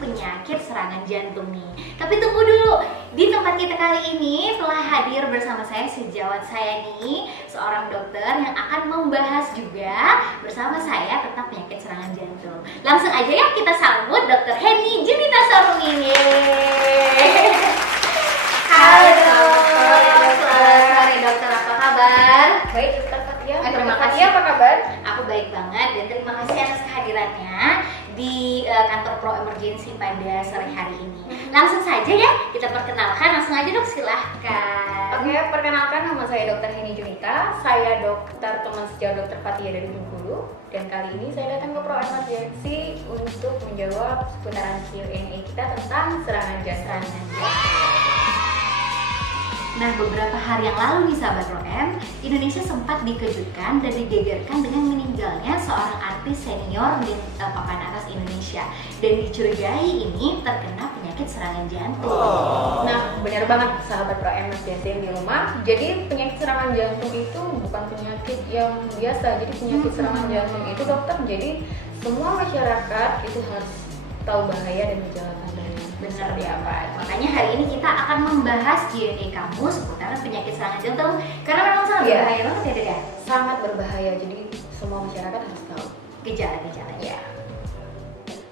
penyakit serangan jantung nih. Tapi tunggu dulu, di tempat kita kali ini telah hadir bersama saya sejawat saya nih, seorang dokter yang akan membahas juga bersama saya tentang penyakit serangan jantung. Langsung aja ya kita sambut Dr. Heni Junita Sorumin. Halo dokter, apa kabar? Baik, Dokter Fatia. Terima Dokter kasih. Fatia, apa kabar? Aku baik banget dan terima kasih atas kehadirannya di kantor Pro Emergency pada sore hari ini. Langsung saja ya, kita perkenalkan. Langsung aja dok, silahkan. Oke, perkenalkan nama saya Dr. Heni Junita. Saya dokter teman sejawat Dokter Fatia dari Bengkulu. Dan kali ini saya datang ke Pro Emergency untuk menjawab seputaran Q&A kita tentang serangan jantung. Nah, beberapa hari yang lalu nih sahabat Pro-M, Indonesia sempat dikejutkan dan digegerkan dengan meninggalnya seorang artis senior di papan atas Indonesia dan dicurigai ini terkena penyakit serangan jantung. Nah, benar banget sahabat Pro Emergency yang di rumah. Jadi penyakit serangan jantung itu bukan penyakit yang biasa. Jadi penyakit serangan jantung itu dokter. Jadi semua masyarakat itu harus tahu bahaya dan gejala-tandanya. Benar ya Pak. Makanya hari ini kita akan membahas Q&A kamu seputaran penyakit serangan jantung karena memang sangat berbahaya banget ya Dek ya? Sangat berbahaya. Jadi semua masyarakat harus tahu gejala-gejalanya.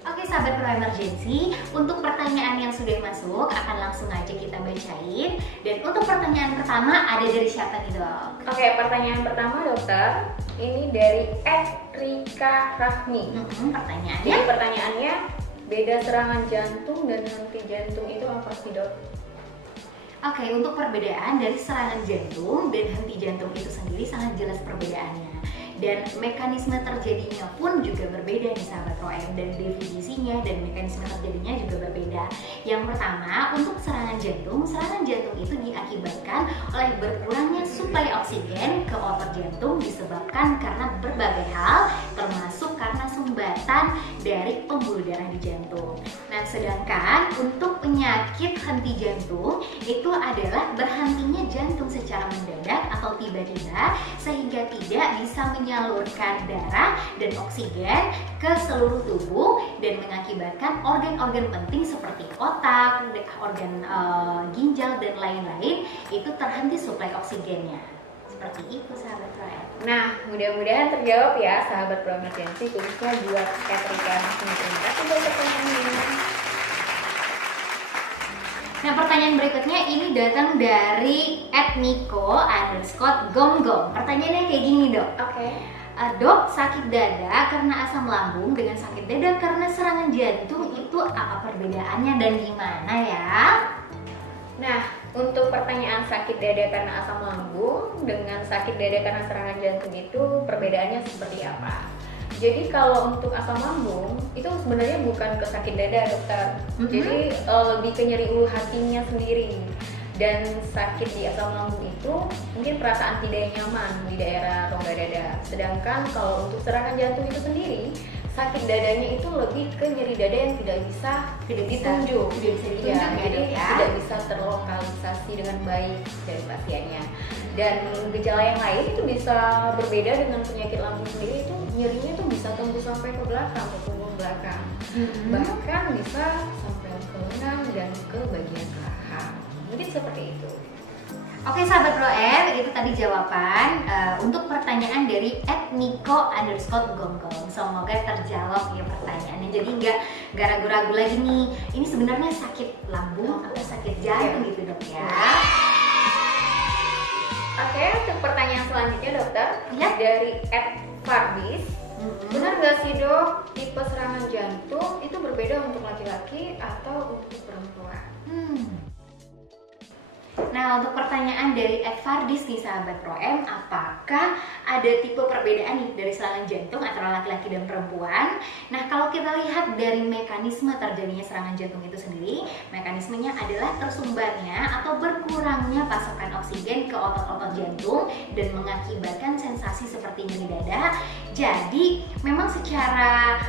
Oke sahabat Pro Emergency, untuk pertanyaan yang sudah masuk akan langsung aja kita bacain. Dan untuk pertanyaan pertama ada dari siapa nih dok? Oke, pertanyaan pertama dokter. Ini dari Rika Rahmi. Pertanyaannya? Jadi pertanyaannya, beda serangan jantung dan henti jantung itu apa sih dok? Oke, untuk perbedaan dari serangan jantung dan henti jantung itu sendiri sangat jelas perbedaannya. Dan mekanisme terjadinya pun juga berbeda nih sahabat Pro-M, dan definisinya dan mekanisme terjadinya juga berbeda. Yang pertama, untuk serangan jantung itu diakibatkan oleh berkurangnya suplai oksigen ke otot jantung disebabkan karena berbagai hal, termasuk karena sumbatan dari pembuluh darah di jantung. Nah, sedangkan untuk penyakit henti jantung itu adalah berhentinya jantung secara mendadak atau tiba-tiba sehingga tidak bisa menyalurkan darah dan oksigen ke seluruh tubuh dan mengakibatkan organ-organ penting seperti otak, organ ginjal dan lain-lain itu terhenti suplai oksigennya. Seperti itu sahabat Pro-M. Nah, mudah-mudahan terjawab ya sahabat Pro Emergency, khususnya buat Rika Rahmi. Terima kasih buat pertanyaannya. Nah, pertanyaan berikutnya ini datang dari @niko_gonggong. Pertanyaannya kayak gini dok. Oke. Dok, sakit dada karena asam lambung dengan sakit dada karena serangan jantung itu apa perbedaannya dan gimana ya? Nah, untuk pertanyaan sakit dada karena asam lambung dengan sakit dada karena serangan jantung itu perbedaannya seperti apa? Jadi kalau untuk asam lambung itu sebenarnya bukan ke sakit dada dokter. Jadi lebih ke nyeri ulu hatinya sendiri. Dan sakit di asam lambung itu mungkin perasaan tidak nyaman di daerah rongga dada. Sedangkan kalau untuk serangan jantung itu sendiri, sakit dadanya itu lebih ke nyeri dada yang tidak bisa ditunjuk. Ya, jadi tidak bisa terlokalisasi dengan baik dari pasiennya. Dan gejala yang lain itu bisa berbeda dengan penyakit lambung sendiri, itu nyerinya itu bisa tembus sampai ke belakang, ke punggung belakang. Bahkan bisa sampai ke lengan dan ke bagian rahang. Mungkin seperti itu. Oke sahabat Pro-M, itu tadi jawaban untuk pertanyaan dari @niko_gonggong. Semoga terjawab ya pertanyaannya. Jadi nggak ragu-ragu lagi nih. Ini sebenarnya sakit lambung atau sakit jantung gitu dok ya? Oke, untuk pertanyaan selanjutnya dokter, Ya. dari @farbis. Benar nggak sih dok, tipe serangan jantung itu berbeda untuk laki-laki atau untuk perempuan? Nah, untuk pertanyaan dari @fardis nih sahabat Pro-M, apakah ada tipe perbedaan nih dari serangan jantung antara laki-laki dan perempuan? Nah, kalau kita lihat dari mekanisme terjadinya serangan jantung itu sendiri, mekanismenya adalah tersumbatnya atau berkurangnya pasokan oksigen ke otot-otot jantung dan mengakibatkan sensasi seperti nyeri dada. Jadi, memang secara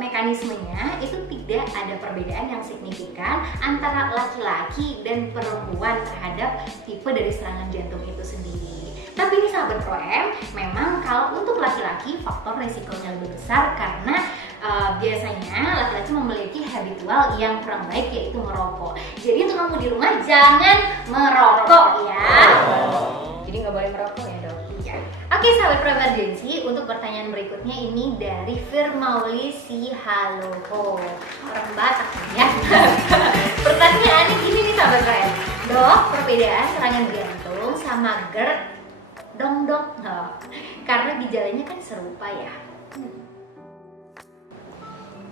mekanismenya itu tidak ada perbedaan yang signifikan antara laki-laki dan perempuan terhadap tipe dari serangan jantung itu sendiri. Tapi ini sahabat Pro-M, memang kalau untuk laki-laki faktor resikonya lebih besar karena biasanya laki-laki memiliki habitual yang kurang baik, yaitu merokok. Jadi untuk kamu di rumah jangan merokok ya. Jadi nggak boleh merokok ya dok? Ya. Oke sahabat Pro Emergency, untuk pertanyaan berikutnya ini dari Firmauli Sihaloho, orang Batak ya. Pertanyaannya gini nih sahabat Pro, dok, perbedaan serangan jantung sama GERD dong dok? No. Karena gejalanya kan serupa ya.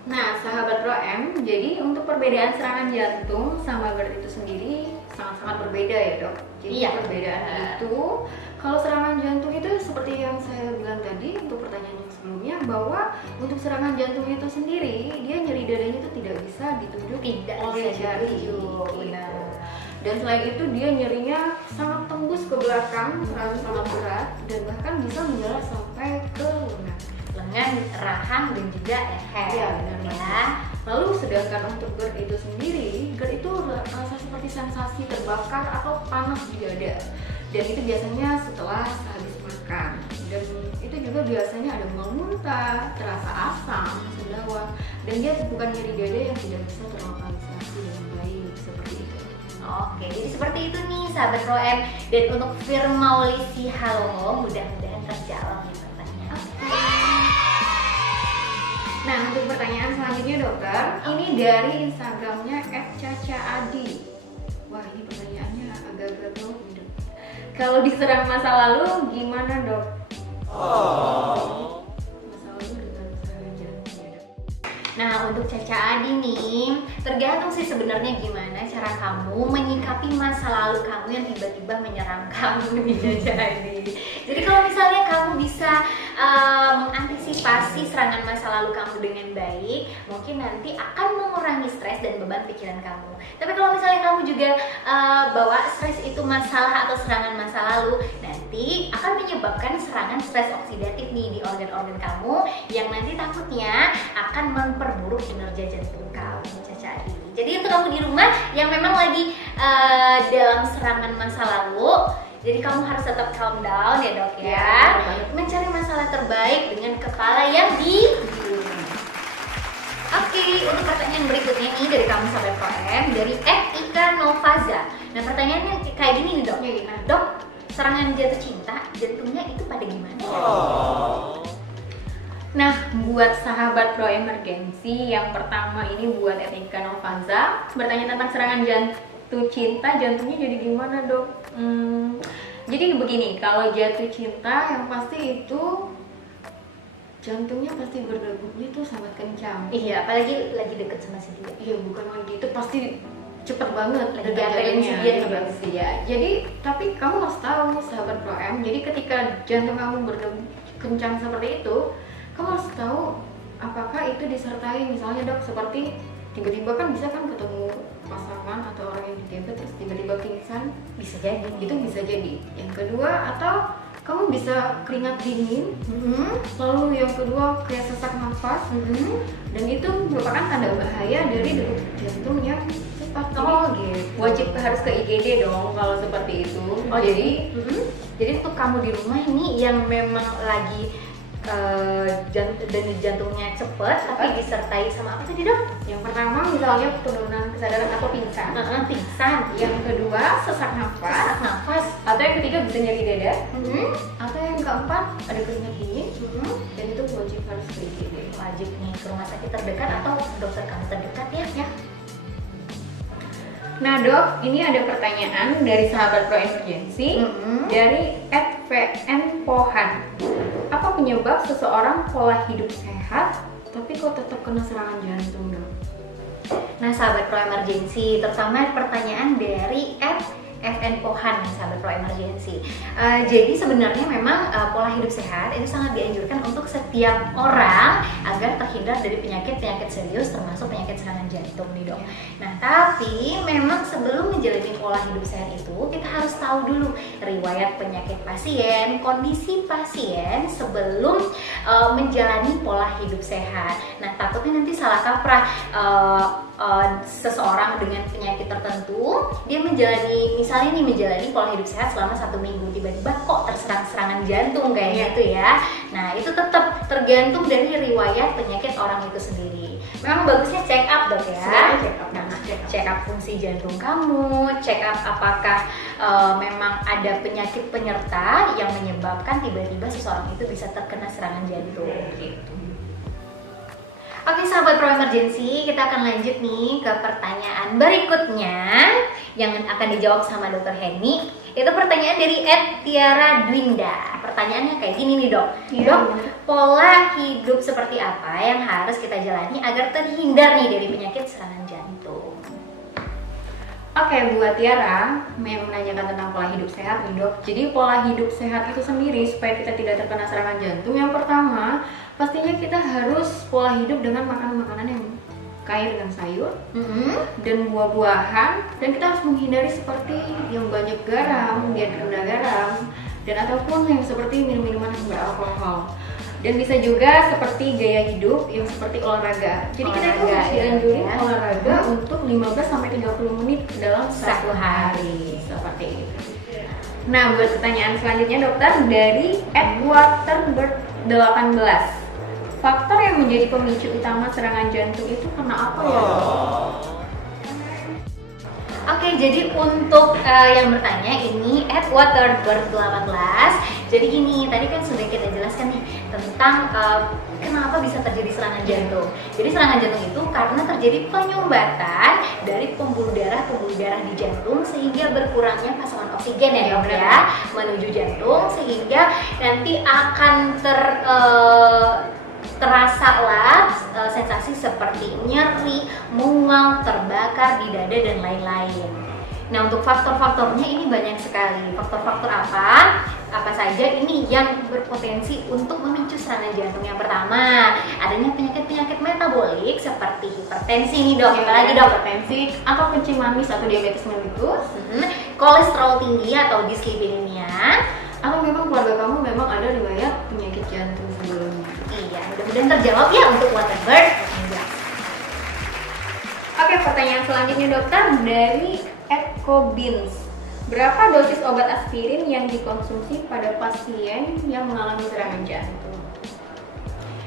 Nah, sahabat Pro M, jadi untuk perbedaan serangan jantung sama GERD itu sendiri sangat-sangat berbeda ya dok. Jadi Iya. perbedaan itu, kalau serangan jantung itu seperti yang saya bilang tadi untuk pertanyaan yang sebelumnya, bahwa untuk serangan jantung itu sendiri dia nyeri dadanya itu tidak bisa ditunjuk Tidak oleh bisa jari. ditunjuk, Gitu. benar. Dan selain itu dia nyerinya sangat tembus ke belakang, sangat berat dan bahkan bisa menjalar sampai ke lengan. Rahang dan juga leher. Iya, benar ya. Lalu sedangkan untuk GERD itu sendiri, GERD itu rasa seperti sensasi terbakar atau panas di dada. Dan itu biasanya setelah sehabis makan. Dan itu juga biasanya ada mual-muntah, terasa asam, sendawa. Dan dia bukan nyeri dada yang tidak bisa terlokalisasi dengan baik seperti itu. Oke, jadi seperti itu nih sahabat Pro M. Dan untuk Firmauli Sihaloho, mudah-mudahan terjawab nih pertanyaannya. Nah, untuk pertanyaan selanjutnya dokter, ini dari Instagramnya @cacaadi. Wah, ini pertanyaannya agak-agak jauh nih dok. Kalau diserang masa lalu gimana dok? Masa lalu dengan serangan jantung ya dok. Nah, untuk Caca Adi nih, tergantung sih sebenarnya gimana cara kamu menyikapi masa lalu kamu yang tiba-tiba menyerang kamu nih Caca Adi. Jadi kalau misalnya kamu bisa mengantisipasi serangan masa lalu kamu dengan baik, mungkin nanti akan mengurangi stres dan beban pikiran kamu. Tapi kalau misalnya kamu juga bawa stres itu masalah atau serangan masa lalu, nanti akan menyebabkan serangan stres oksidatif nih di organ-organ kamu yang nanti takutnya akan memperburuk kinerja jantung kamu, Caca Adi. Jadi untuk kamu di rumah yang memang lagi dalam serangan masa lalu, jadi kamu harus tetap calm down ya dok ya, mencari masalah terbaik dengan kepala yang dingin. Oke, untuk pertanyaan berikutnya nih dari kamu sahabat Pro M, dari Ika Novaza. Nah pertanyaannya kayak gini nih dok. Ya, gimana? Dok, serangan jatuh cinta jantungnya itu pada gimana? Nah, buat sahabat Pro Emergency, yang pertama ini buat Ika Novaza bertanya tentang serangan jatuh cinta, jantungnya jadi gimana dok? Jadi begini, kalau jatuh cinta yang pasti itu jantungnya pasti berdegupnya tuh sangat kencang. Iya, apalagi lagi deket sama si dia. Iya, bukan lagi itu pasti cepet banget Lagi detak gatel jantungnya. si dia Iya, juga. iya. Jadi tapi kamu harus tahu sahabat Pro M, jadi ketika jantung kamu berdegup kencang seperti itu, kamu harus tahu apakah itu disertai misalnya dok seperti tiba-tiba kan bisa kan ketemu pasangan atau orang yang diabetes terus tiba-tiba pingsan, Bisa jadi. itu bisa jadi. Yang kedua, atau kamu bisa keringat dingin, lalu yang kedua kayak sesak nafas, dan itu merupakan tanda bahaya dari degup jantung yang cepat. Oh, Jadi, gitu. wajib harus ke IGD dong kalau seperti itu. Oh, jadi untuk kamu di rumah ini yang memang lagi jantungnya cepet tapi disertai sama apa tadi dok? yang pertama misalnya penurunan kesadaran atau pingsan. Pingsan. Yang kedua sesak nafas. Sesak nafas. Atau yang ketiga bisa nyeri dada. Mhm. Atau yang keempat ada keringat dingin. Mhm. Dan itu wajib harus ke IGD. Wajib nih ke rumah sakit terdekat atau dokter kamu terdekat ya. Nah dok, ini ada pertanyaan dari sahabat Pro Emergency dari @vn Pohan. Apa penyebab seseorang pola hidup sehat tapi kok tetap kena serangan jantung dok? Nah sahabat Pro Emergency, terutama pertanyaan dari FN Pohan nih sahabat Pro Emergency. Jadi sebenarnya memang pola hidup sehat itu sangat dianjurkan untuk setiap orang agar terhindar dari penyakit-penyakit serius termasuk penyakit serangan jantung nih dok. Nah tapi memang sebelum menjalani pola hidup sehat itu kita harus tahu dulu riwayat penyakit pasien, kondisi pasien sebelum menjalani pola hidup sehat. Nah takutnya nanti salah kaprah. Seseorang dengan penyakit tertentu dia menjalani pola hidup sehat selama 1 minggu, tiba-tiba kok terserang serangan jantung kayak gitu ya. Nah itu tetap tergantung dari riwayat penyakit orang itu sendiri. Memang bagusnya check up dok ya. fungsi jantung kamu, check up apakah memang ada penyakit penyerta yang menyebabkan tiba-tiba seseorang itu bisa terkena serangan jantung gitu. Oke sahabat Pro Emergency, kita akan lanjut nih ke pertanyaan berikutnya yang akan dijawab sama Dr. Henny. Itu pertanyaan dari Tiara Dwinda. Pertanyaannya kayak gini nih dok. Dok, pola hidup seperti apa yang harus kita jalani agar terhindar nih dari penyakit serangan jantung? Oke, buat Tiara yang menanyakan tentang pola hidup sehat nih dok. Jadi pola hidup sehat itu sendiri supaya kita tidak terkena serangan jantung. Yang pertama, pastinya kita harus pola hidup dengan makanan-makanan yang kaya dengan sayur dan buah-buahan, dan kita harus menghindari seperti yang banyak garam, diet rendah garam, dan ataupun yang seperti minum-minuman yang beralkohol. Dan bisa juga seperti gaya hidup yang seperti olahraga. Jadi kita itu harus dianjurin olahraga untuk 15-30 menit dalam satu hari. Seperti itu. Nah, buat pertanyaan selanjutnya dokter dari @waterbird18. Faktor yang menjadi pemicu utama serangan jantung itu karena apa ya dok? Oke, jadi untuk yang bertanya ini @waterbird18. Jadi gini, tadi kan sudah kita jelaskan nih tentang kenapa bisa terjadi serangan jantung. Jadi serangan jantung itu karena terjadi penyumbatan dari pembuluh darah di jantung sehingga berkurangnya pasokan oksigen ya dok ya menuju jantung, sehingga nanti akan terasa lah sensasi seperti nyeri, mual, terbakar di dada dan lain-lain. Nah, untuk faktor-faktornya ini banyak sekali. Faktor-faktor apa saja ini yang berpotensi untuk memicu serangan jantung? Yang pertama, adanya penyakit-penyakit metabolik seperti hipertensi nih dok. Apalagi dok, hipertensi atau kencing manis atau diabetes mellitus, kolesterol tinggi atau dislipidemia, atau memang keluarga kamu memang ada riwayat penyakit jantung sebelumnya. Iya, mudah-mudahan terjawab ya untuk Waterbird. Oke, pertanyaan selanjutnya dokter dari @kobins. Berapa dosis obat aspirin yang dikonsumsi pada pasien yang mengalami serangan jantung?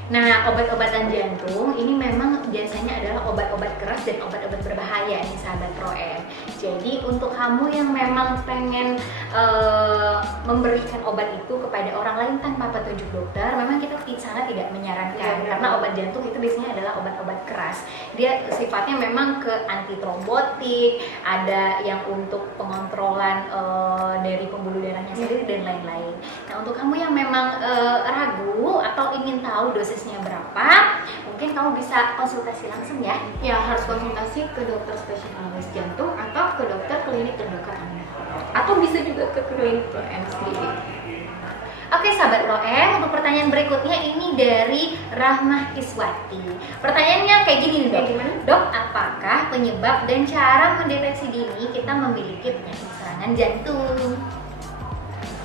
Nah, obat-obatan jantung ini memang biasanya adalah obat-obat keras dan obat-obat berbahaya nih sahabat ProM. Jadi untuk kamu yang memang pengen memberikan obat itu kepada orang lain tanpa petunjuk dokter, memang kita sangat tidak menyarankan karena obat jantung itu biasanya adalah obat-obat keras. Dia sifatnya memang ke antitrombotik, ada yang untuk pengontrolan dari pembuluh darahnya sendiri dan lain-lain. Nah, untuk kamu yang memang ragu atau ingin tahu dosisnya berapa, mungkin kamu bisa konsultasi langsung ya. Ya, harus konsultasi ke dokter spesialis jantung atau ke dokter klinik terdekat Anda. Atau bisa juga ke klinik ProM sendiri. Oke sahabat ProM, untuk pertanyaan berikutnya ini dari Rahmah Iswati. Pertanyaannya kayak gini nih dok. Dok, apakah penyebab dan cara mendeteksi dini kita memiliki penyakit serangan jantung?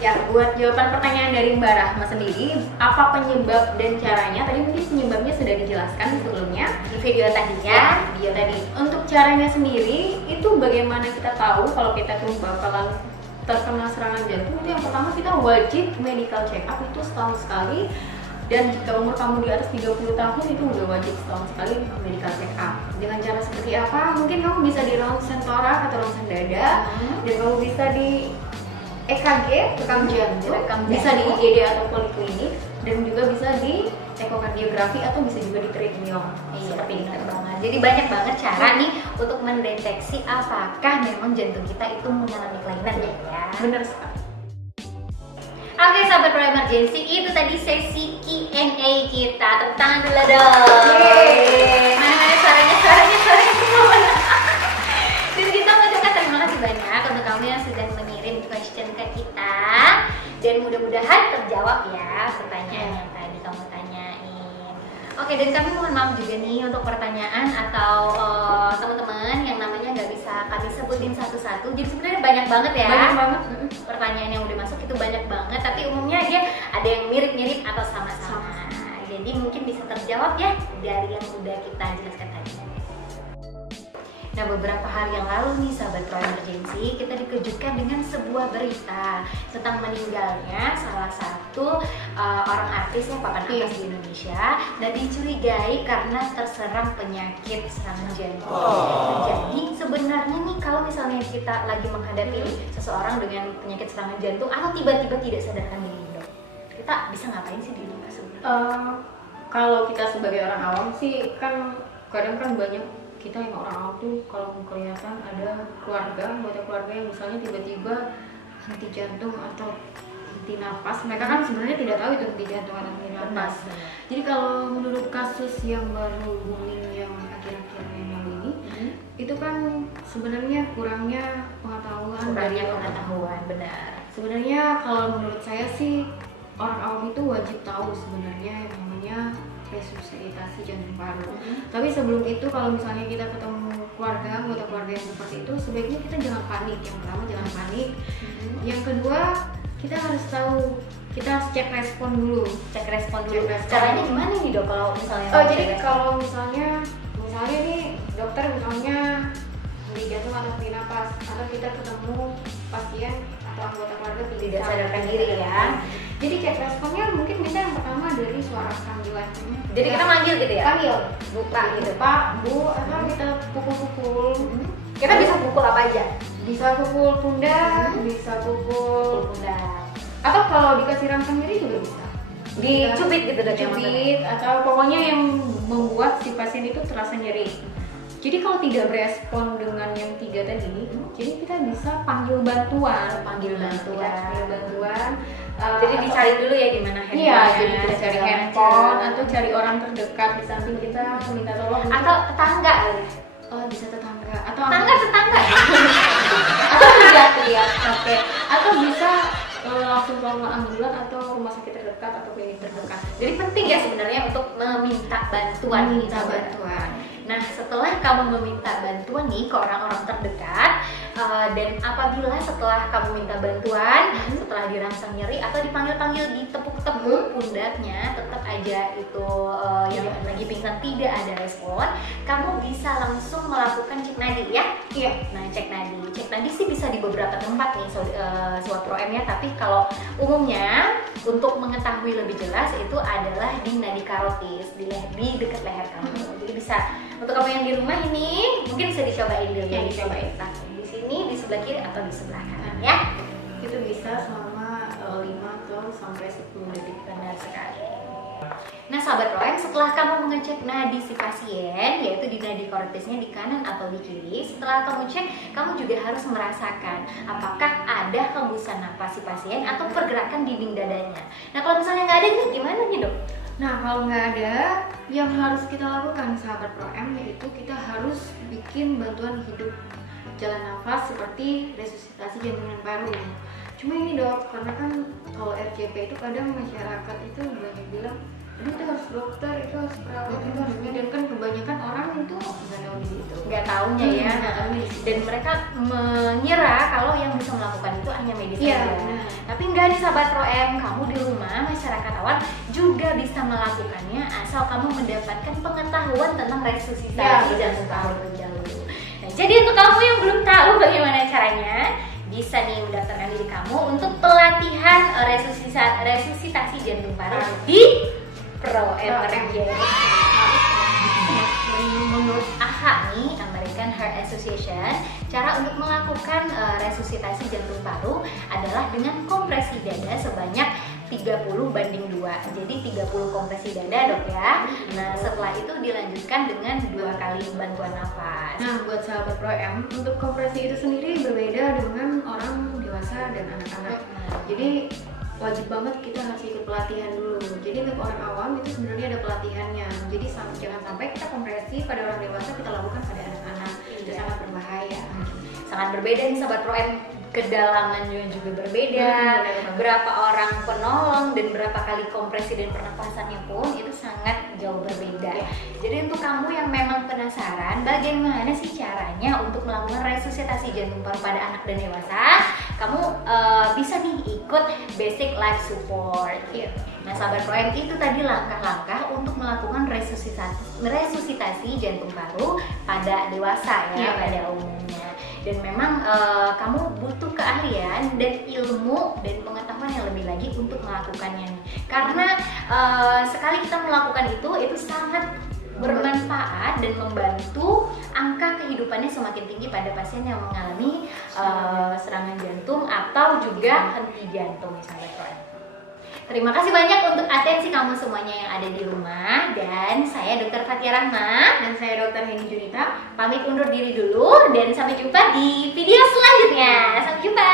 Ya, buat jawaban pertanyaan dari Mbak Rahma sendiri, apa penyebab dan caranya? Tadi mungkin penyebabnya sudah dijelaskan sebelumnya di video tadi ya. Video tadi. Untuk caranya sendiri, itu bagaimana kita tahu kalau kita tuh bakalan terkena serangan jantung? Itu yang pertama, kita wajib medical check up itu setahun sekali. Dan jika umur kamu di atas 30 tahun itu udah wajib setahun sekali medical check up. Dengan cara seperti apa? Mungkin kamu bisa di ronsen torak atau ronsen dada, dan kamu bisa di EKG, rekam jantung, bisa di IGD atau poliklinik, dan juga bisa di ekokardiografi atau bisa juga di treadmill. Seperti ini banget. Jadi banyak banget cara nih untuk mendeteksi apakah memang jantung kita itu mengalami kelainan ya. Bener sekali. Oke sahabat Pro Emergency, itu tadi sesi Q&A kita. Tepuk tangan dulu dong. Mana suaranya semua. Dan kita mengucapkan terima kasih banyak untuk kamu yang sudah mengirim question ke kita. Dan mudah-mudahan terjawab ya pertanyaan yang tadi kamu tanyain. Oke, dan kami mohon maaf juga nih untuk pertanyaan atau teman-teman yang namanya nggak bisa kami sebutin satu-satu. Jadi sebenarnya banyak banget ya. Banyak banget. Pertanyaan yang udah masuk itu banyak banget, tapi umumnya dia ada yang mirip-mirip atau sama-sama. Jadi mungkin bisa terjawab ya dari yang udah kita jelaskan tadi. Nah, beberapa hari yang lalu nih sahabat Pro Emergency, kita dikejutkan dengan sebuah berita tentang meninggalnya salah satu orang artis ya, papan atas di Indonesia, dan dicurigai karena terserang penyakit serangan jantung. Jadi sebenarnya nih kalau misalnya kita lagi menghadapi seseorang dengan penyakit serangan jantung atau tiba-tiba tidak sadarkan diri, dok, kita bisa ngapain sih di rumah sebenarnya? Kalau kita sebagai orang awam sih kan kadang kan banyak kita yang orang awam tuh kalau kelihatan ada anggota keluarga yang misalnya tiba-tiba henti jantung atau henti nafas, mereka kan sebenarnya tidak tahu itu henti jantung atau henti nafas. Jadi kalau menurut kasus yang baru booming yang akhir-akhir yang lalu ini, itu kan sebenarnya kurangnya pengetahuan. Benar. Sebenarnya kalau menurut saya sih orang awam itu wajib tahu sebenarnya yang namanya resusitasi jantung paru. Tapi sebelum itu kalau misalnya kita ketemu anggota keluarga yang seperti itu, sebaiknya kita jangan panik. Yang pertama jangan panik. Yang kedua kita harus tahu, kita harus cek respon dulu. Caranya gimana nih, dok, kalau misalnya? Jadi kalau misalnya nih dokter misalnya henti jantung atau henti napas, atau kita ketemu pasien atau anggota keluarga tidak sadarkan diri ya. Jadi cek responnya mungkin bisa yang pertama dari suara panggilan. Jadi kita manggil gitu ya? Panggil, Pak gitu. Pak, Bu, atau kita pukul-pukul. Kita bisa pukul apa aja? Bisa pukul pundak, bisa pukul pundak. Atau kalau dikasih rangsang nyeri juga bisa. Dicubit gitu, dok? Dicubit atau pokoknya yang membuat si pasien itu terasa nyeri. Jadi kalau tidak berespon dengan yang 3 tadi, jadi kita bisa panggil bantuan. Jadi dicari dulu ya di mana handphone. Iya, jadi kita cari handphone atau cari orang terdekat di samping kita, minta tolong. Atau tetangga. Bisa tetangga atau tetangga. atau lihat. Oke. Atau bisa langsung ke ambulan atau rumah sakit terdekat atau klinik terdekat. Jadi penting ya sebenarnya untuk meminta bantuan. Nah, setelah kamu meminta bantuan nih ke orang-orang terdekat, dan apabila setelah kamu minta bantuan, setelah dirangsang nyeri atau dipanggil-panggil ditepuk-tepuk pundaknya, tetap aja itu yang lagi pingsan tidak ada respon, kamu bisa langsung melakukan cek nadi ya? Iya. Nah, cek nadi sih bisa di beberapa tempat nih Sobat Pro M ya, tapi kalau umumnya untuk mengetahui lebih jelas itu adalah di nadi karotis, di dekat leher kamu. Jadi bisa untuk kamu yang di rumah ini mungkin bisa dicobain dulu ya, dicobain di sini, di sebelah kiri atau di sebelah kanan ya. Itu bisa selama 5 atau sampai 10 detik. Benar sekali. Nah, sahabat Pro M, setelah kamu mengecek nadi si pasien, yaitu di nadi karotisnya di kanan atau di kiri, setelah kamu cek, kamu juga harus merasakan apakah ada hembusan napas si pasien atau pergerakan dinding dadanya. Nah, kalau misalnya nggak ada, gimana nih, dok? Nah, kalau nggak ada, yang harus kita lakukan sahabat Pro M yaitu kita harus bikin bantuan hidup jalan nafas seperti resusitasi jantung dan paru. Cuma ini, dok, karena kan kalau RJP itu kadang masyarakat itu banyak bilang itu harus dokter, itu harus perawat, itu harus ini, dan kan kebanyakan orang itu nggak tahu di situ, nggak taunya ya, dan mereka mengira kalau yang bisa melakukan itu hanya medis saja. Tapi enggak nih sahabat Pro M, kamu di rumah masyarakat awam juga bisa melakukannya asal kamu mendapatkan pengetahuan tentang resusitasi jantung paru terlebih dahulu. Nah, jadi untuk kamu yang belum tahu bagaimana caranya, bisa nih mendaftarkan diri kamu untuk pelatihan resusitasi jantung paru di Pro MRJ. Menurut AHA nih, American Heart Association, cara untuk melakukan resusitasi jantung paru adalah dengan kompresi dada sebanyak 30:2. Jadi 30 kompresi dada, dok ya. Nah, setelah itu dilanjutkan dengan 2 kali bantuan nafas. Nah, buat sahabat Pro M, untuk kompresi itu sendiri berbeda dengan orang dewasa dan anak-anak. Jadi wajib banget kita harus ikut pelatihan dulu. Jadi untuk orang awam itu sebenarnya ada pelatihannya. Jadi jangan sampai kita kompresi pada orang dewasa kita lakukan pada anak-anak. Itu sangat berbahaya. Sangat berbeda nih sahabat Pro M. Kedalamannya juga berbeda, berapa orang penolong dan berapa kali kompresi dan pernapasannya pun itu sangat jauh berbeda. Jadi untuk kamu yang memang penasaran bagaimana sih caranya untuk melakukan resusitasi jantung paru pada anak dan dewasa, kamu bisa nih ikut Basic Life Support. Nah, sahabat Pro M, itu tadi langkah-langkah untuk melakukan resusitasi jantung paru pada dewasa ya, pada umumnya. Dan memang kamu butuh keahlian dan ilmu dan pengetahuan yang lebih lagi untuk melakukannya nih. Karena sekali kita melakukan itu sangat bermanfaat dan membantu angka kehidupan kehidupannya semakin tinggi pada pasien yang mengalami serangan jantung atau juga henti jantung nih sahabat Roem. Terima kasih banyak untuk atensi kamu semuanya yang ada di rumah. Dan saya Dr. Fatia Rahma Dan saya Dr. Heni Junita. pamit undur diri dulu dan sampai jumpa di video selanjutnya. Sampai jumpa.